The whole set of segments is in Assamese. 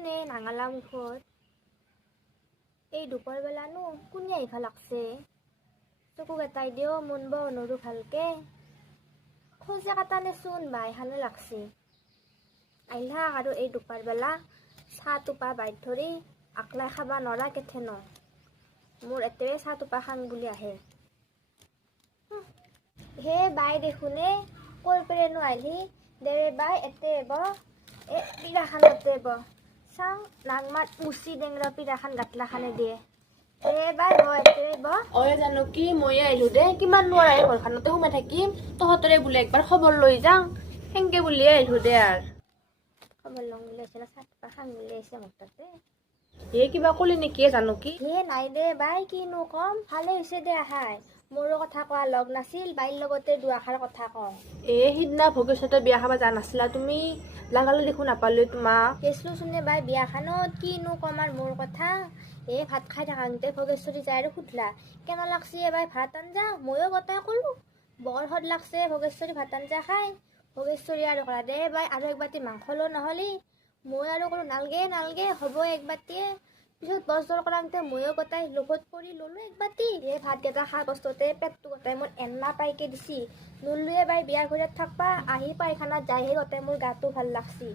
নে নাঙালা মুখত এই দুপৰ বেলানো কোনে আহিবা লাগছে চকু এটাই দিও মন ব নৰো ভালকে খোজে কাটানে চোন বাইখানে লাগছে আহিলা আৰু এই দুপৰ বেলা চাহ টোপা বাইত ধৰি আকলাই খাবা নৰা কেথে ন মোৰ এতে চাহ টোপা খাং বুলি আহে হে বাই দেখোনে কৰ পেৰেনো আহিলি দেৱে বাই এতে ব এ পিৰাখানতে ব চাং নাগমাত মুচি ডেংৰা পিৰাখান গাতলাখানে দিয়ে এ বাই ব এতে ব অয়ে জানো কি মই আহিলো দে কিমান নোৱাৰ আহি ঘৰখনতে সোমাই থাকিম তহঁতৰে বোলে একবাৰ খবৰ লৈ যাওঁ সেনকে বুলিয়ে আহিলো দে আৰু খবৰ লং বুলি আহিছে না চাহ টোপা খাং বুলি আহিছে মোৰ তাতে হে কিবা কলি নেকি জানো কি হে নাই দে বাই কিনো কম ভালে হৈছে দে আহাই মোৰো কথা কোৱা লগ নাছিল বাইৰ লগতে দুআষাৰ কথা কওঁ সিদিনা ভৱিষ্যতে বিয়া খাবা যা নাছিলা তুমি লাগালো দেখোন নাপালো তোমাক কেছলো চোনে বাই বিয়াখানত কিনো কম আৰু মোৰ কথা ভাত খাই থাকাংতে ভোগেশ্বৰী যায় আৰু সুধলা কেনে লাগছি এবাৰ ভাত আঞ্জা ময়ো গোটাই ক'লো বৰ সদ লাগছে ভোগেশ্বৰী ভাত আঞ্জা খাই ভোগেশ্বৰী আৰু ক'লা দে বাই আৰু একবাতি মাংস লো নহ'লি মই আৰু ক'লো নালগে হ'ব একবাতিয়ে পিছত বছৰ কৰাংতে ময়ো গোটাই লগত কৰি ল'লো একবাতি ভাতকেইটা খাই বস্তুতে পেটটো গোটাই মোৰ এন্না পাইকে দিছি নলুৱে বাই বিয়াৰ ঘৰত থাকবা আহি পায়খানাত যায়হে গোটাই মোৰ গাটো ভাল লাগছি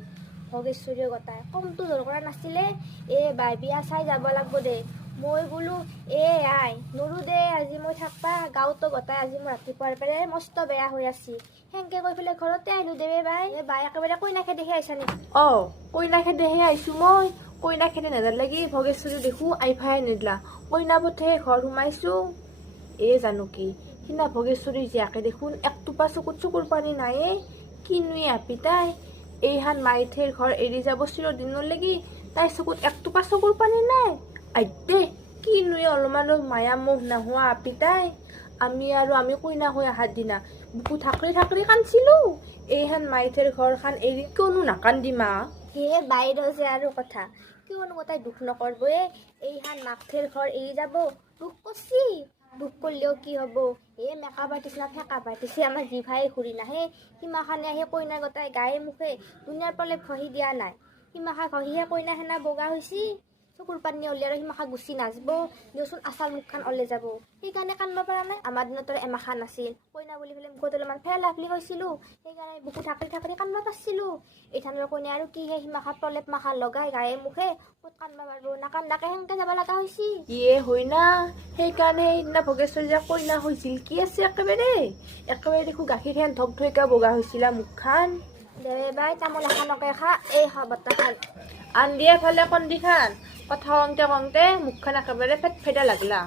ভোগেশ্বৰীয়ে গোটাই কমটো জোৰ কৰা নাছিলে বাই বিয়া চাই যাব লাগব দে মই বোলো আই নৰো দে আজি মই থাকবা গাঁৱতো গোটাই আজি মোৰ ৰাতিপুৱাৰ পৰা মস্ত বেয়া হৈ আছিল সেনকে কৈ পেলাই ঘৰতে আহিলো দেৱে বাই একেবাৰে কইনা খেদি আহিছা নেকি কইনা খেদেহে আহিছো মই কইনা খেদি নেদাৰ লাগি ভোগেশ্বৰী দেখো আইফাই নিদলা কইনা পথে ঘৰ সোমাইছো জানো কি সিনা ভোগেশ্বৰী জীয়াকে দেখোন এক টোপা চকুৰ পানী নায়ে কিনুৱে আপি তাই এইহান মাইথেৰ ঘৰ এৰি যাব চিৰদিনৰ লাগি তাই চকুত এক টোপা চকুৰ পানী নাই আইতে কিনুৱে অলপমানো মায়া মোহ নোহোৱা আপি তাই আমি কইনা হৈ অহাৰ দিনা বুকু ঠাকৰি কান্দিছিলো এইহান মাইথেৰ ঘৰখান এৰি কিয়নো নাকান্দি মা বাইদেউ যে আৰু কথা কিয়নো গোটাই দুখ নকৰবয়ে এইহান মাকথেৰ ঘৰ এৰি যাব দুখ কৰছি দুখ করলেও কি হব মেকআপ আর্টিস্ট না ফেকআপ আর্টিস্ট আমার জিভাই ঘুরি নাহে সীমাখানে আহি কইনা গোটাই গায়ে মুখে দুনিয়ার পলে ঘহি দিয়া নাই সীমাখা ঘহিহে কইনা সেনা বগা হৈছি চকুৰ পানী উলিয়াই সীমাখা গুচি নাযাব দিওচোন আচাৰ মুখখান ওলাই যাব সেইকাৰণে কান্দিব পৰা নাই আমাৰ দিনত এমাখা নাছিল কইনা বুলি পেলাই মুখত অলপমান ফেলাফলি হৈছিলো সেইকাৰণে বুকু ঠাকৰি কান্দিব পাৰিছিলো এইথানৰ কইনা আৰু কিহে সীমাখা প্ৰলেপ মাখা লগাই গায়ে মুখে ক'ত কান্দিব পাৰিব নাকান্দাকে সেনকে যাব লগা হৈছি হয় না সেইকাৰণে সেইদিনা ভোগেশ্বৰী যে কইনা হৈছিল কি আছে একেবাৰে দেখো গাখীৰ হেন ধক ধইকা বগা হৈছিলা মুখখান দেৱে বাই তামোল এখনকে খা এই বতাখান আন দিয়ে ফালে কন্দিখান কথা কওঁতে মুখখান একেবাৰে ফেট ফেটা লাগলা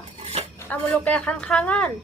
তামোলকে এখন খাঙান